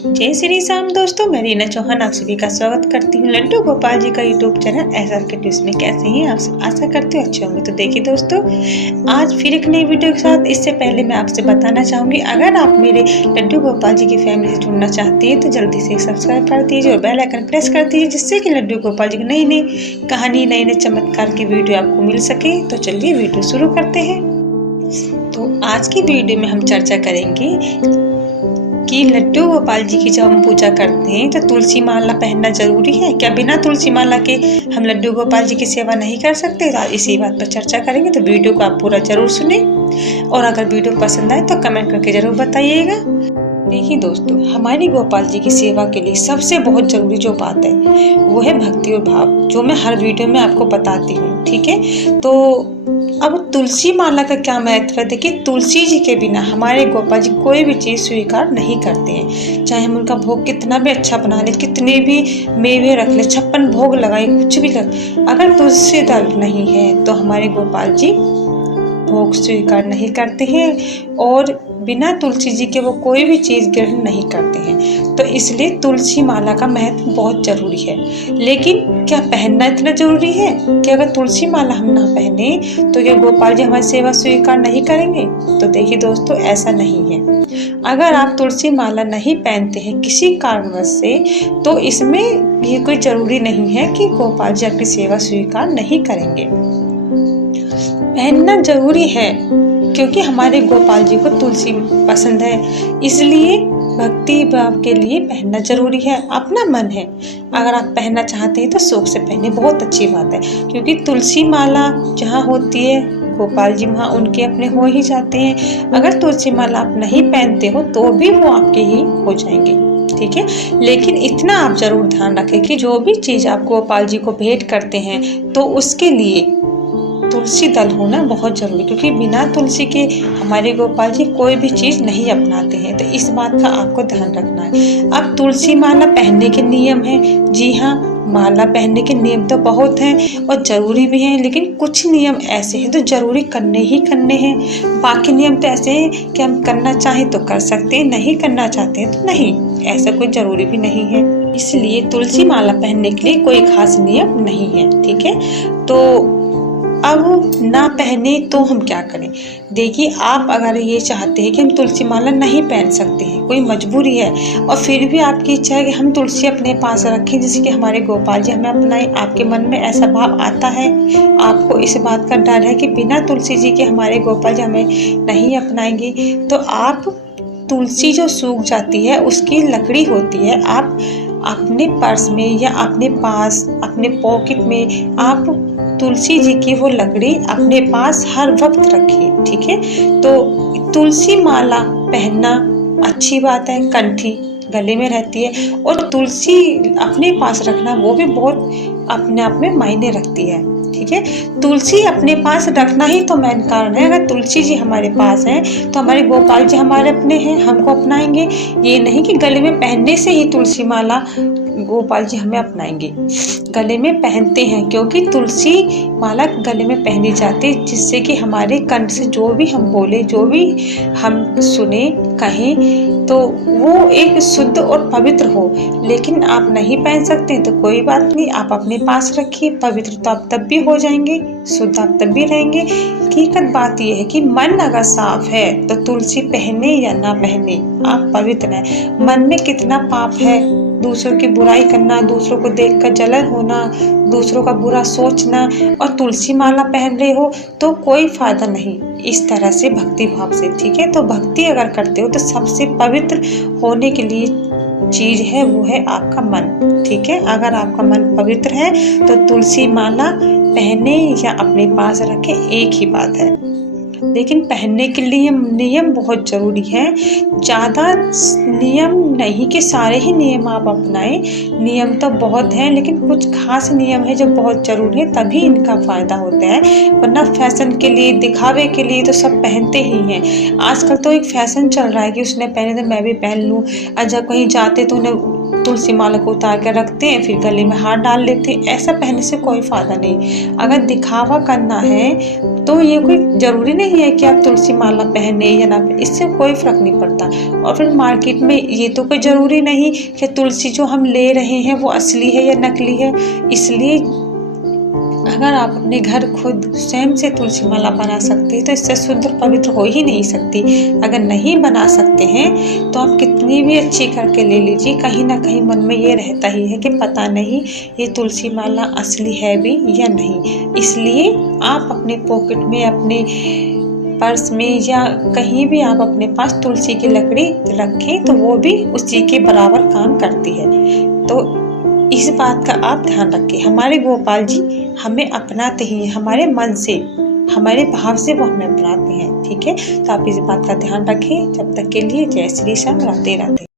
जय श्री राम दोस्तों, मैं रीना चौहान आप सभी का स्वागत करती हूँ लड्डू गोपाल जी का यूट्यूब चैनल SR के टिप्स में। कैसे हैं आप सब? आशा करती हूँ अच्छे होंगे। तो देखिए दोस्तों, आज फिर एक नई वीडियो के साथ। इससे पहले मैं आपसे बताना चाहूँगी, अगर आप मेरे लड्डू गोपाल जी की फैमिली से जुड़ना चाहती हैं तो जल्दी से सब्सक्राइब कर दीजिए और बेल आइकन प्रेस कर दीजिए, जिससे कि लड्डू गोपाल जी की नई नई कहानी, नए नए चमत्कार की वीडियो आपको मिल सके। तो चलिए वीडियो शुरू करते हैं। तो आज की वीडियो में हम चर्चा करेंगे कि लड्डू गोपाल जी की जब हम पूजा करते हैं तो तुलसी माला पहनना जरूरी है क्या? बिना तुलसी माला के हम लड्डू गोपाल जी की सेवा नहीं कर सकते? तो इसी बात पर चर्चा करेंगे। तो वीडियो को आप पूरा जरूर सुने और अगर वीडियो पसंद आए तो कमेंट करके जरूर बताइएगा। देखिए दोस्तों, हमारी गोपाल जी की सेवा के लिए सबसे बहुत जरूरी जो बात है वो है भक्ति और भाव, जो मैं हर वीडियो में आपको बताती हूँ। ठीक है, तो अब तुलसी माला का क्या महत्व है? देखिए, तुलसी जी के बिना हमारे गोपाल जी कोई भी चीज़ स्वीकार नहीं करते हैं। चाहे हम उनका भोग कितना भी अच्छा बना ले, कितने भी मेवे रख ले, 56 भोग लगाए, कुछ भी अगर तुलसी दल नहीं है तो हमारे गोपाल जी भोग स्वीकार नहीं करते हैं और बिना तुलसी जी के वो कोई भी चीज़ ग्रहण नहीं करते हैं। तो इसलिए तुलसी माला का महत्व बहुत जरूरी है। लेकिन क्या पहनना इतना जरूरी है कि अगर तुलसी माला हम ना पहने तो क्या गोपाल जी हमारी सेवा स्वीकार नहीं करेंगे? तो देखिए दोस्तों, ऐसा नहीं है। अगर आप तुलसी माला नहीं पहनते हैं किसी कारणवश से, तो इसमें ये कोई जरूरी नहीं है कि गोपाल जी आपकी सेवा स्वीकार नहीं करेंगे। पहनना जरूरी है क्योंकि हमारे गोपाल जी को तुलसी पसंद है, इसलिए भक्ति भाव के लिए पहनना जरूरी है। अपना मन है, अगर आप पहनना चाहते हैं तो शौक से पहने, बहुत अच्छी बात है। क्योंकि तुलसी माला जहाँ होती है गोपाल जी वहाँ उनके अपने हो ही जाते हैं। अगर तुलसी माला आप नहीं पहनते हो तो भी वो आपके ही हो जाएंगे। ठीक है, लेकिन इतना आप जरूर ध्यान रखें कि जो भी चीज़ आप गोपाल जी को भेंट करते हैं तो उसके लिए तुलसी दल होना बहुत जरूरी, क्योंकि बिना तुलसी के हमारे गोपाल जी कोई भी चीज़ नहीं अपनाते हैं। तो इस बात का आपको ध्यान रखना है। अब तुलसी माला पहनने के नियम हैं। जी हाँ, माला पहनने के नियम तो बहुत हैं और ज़रूरी भी हैं, लेकिन कुछ नियम ऐसे हैं तो ज़रूरी करने ही करने हैं। बाकी नियम तो ऐसे हैं कि हम करना चाहें तो कर सकते हैं, नहीं करना चाहते हैं तो नहीं, ऐसा कोई ज़रूरी भी नहीं है। इसलिए तुलसी माला पहनने के लिए कोई खास नियम नहीं है। ठीक है, तो अब ना पहने तो हम क्या करें? देखिए, आप अगर ये चाहते हैं कि हम तुलसी माला नहीं पहन सकते हैं, कोई मजबूरी है और फिर भी आपकी इच्छा है कि हम तुलसी अपने पास रखें जिससे कि हमारे गोपाल जी हमें अपनाएं, आपके मन में ऐसा भाव आता है, आपको इस बात का डर है कि बिना तुलसी जी के हमारे गोपाल जी हमें नहीं अपनाएंगे, तो आप तुलसी जो सूख जाती है उसकी लकड़ी होती है, आप अपने पर्स में या अपने पास अपने पॉकेट में आप तुलसी जी की वो लकड़ी अपने पास हर वक्त रखिए। ठीक है, तो तुलसी माला पहनना अच्छी बात है, कंठी गले में रहती है और तुलसी अपने पास रखना वो भी बहुत अपने आप में मायने रखती है। ठीक है, तुलसी अपने पास रखना ही तो मेन कारण है। अगर तुलसी जी हमारे पास हैं तो हमारे गोपाल जी हमारे अपने हैं, हमको अपनाएंगे। ये नहीं कि गले में पहनने से ही तुलसी माला गोपाल जी हमें अपनाएंगे। गले में पहनते हैं क्योंकि तुलसी माला गले में पहनी जाती है, जिससे कि हमारे कंठ से जो भी हम बोले, जो भी हम सुने कहें, तो वो एक शुद्ध और पवित्र हो। लेकिन आप नहीं पहन सकते तो कोई बात नहीं, आप अपने पास रखिए। पवित्र तो आप तब भी हो जाएंगे, शुद्ध आप तब भी रहेंगे। हकीकत बात यह है कि मन अगर साफ है तो तुलसी पहने या ना पहने आप पवित्र हैं। मन में कितना पाप है, दूसरों की बुराई करना, दूसरों को देखकर जलन होना, दूसरों का बुरा सोचना, और तुलसी माला पहन रहे हो तो कोई फायदा नहीं इस तरह से भक्ति भाव से। ठीक है, तो भक्ति अगर करते हो तो सबसे पवित्र होने के लिए चीज है वो है आपका मन। ठीक है, अगर आपका मन पवित्र है तो तुलसी माला पहने या अपने पास रखे, एक ही बात है। लेकिन पहनने के लिए नियम बहुत जरूरी है। ज़्यादा नियम नहीं कि सारे ही नियम आप अपनाएं, नियम तो बहुत हैं लेकिन कुछ खास नियम है जो बहुत जरूरी है, तभी इनका फ़ायदा होता है। वरना फैशन के लिए, दिखावे के लिए तो सब पहनते ही हैं। आजकल तो एक फैशन चल रहा है कि उसने पहने तो मैं भी पहन लूँ, और जब कहीं जाते तो उन्हें तुलसी माला को उतार कर रखते हैं, फिर गले में हाथ डाल लेते हैं। ऐसा पहनने से कोई फायदा नहीं। अगर दिखावा करना है तो ये कोई ज़रूरी नहीं है कि आप तुलसी माला पहने या ना पहने, इससे कोई फ़र्क नहीं पड़ता। और फिर मार्केट में ये तो कोई ज़रूरी नहीं कि तुलसी जो हम ले रहे हैं वो असली है या नकली है। इसलिए अगर आप अपने घर खुद स्वयं से तुलसी माला बना सकते हैं तो इससे शुद्ध और पवित्र हो ही नहीं सकती। अगर नहीं बना सकते हैं तो आप कितनी भी अच्छी करके ले लीजिए, कहीं ना कहीं मन में ये रहता ही है कि पता नहीं ये तुलसी माला असली है भी या नहीं। इसलिए आप अपने पॉकेट में, अपने पर्स में या कहीं भी आप अपने पास तुलसी की लकड़ी रखें तो वो भी उसी के बराबर काम करती है। तो इस बात का आप ध्यान रखें। हमारे गोपाल जी हमें अपनाते ही हैं, हमारे मन से, हमारे भाव से वो हमें अपनाते हैं। ठीक है, तो आप इस बात का ध्यान रखें। जब तक के लिए जय श्री श्याम, राधे राधे।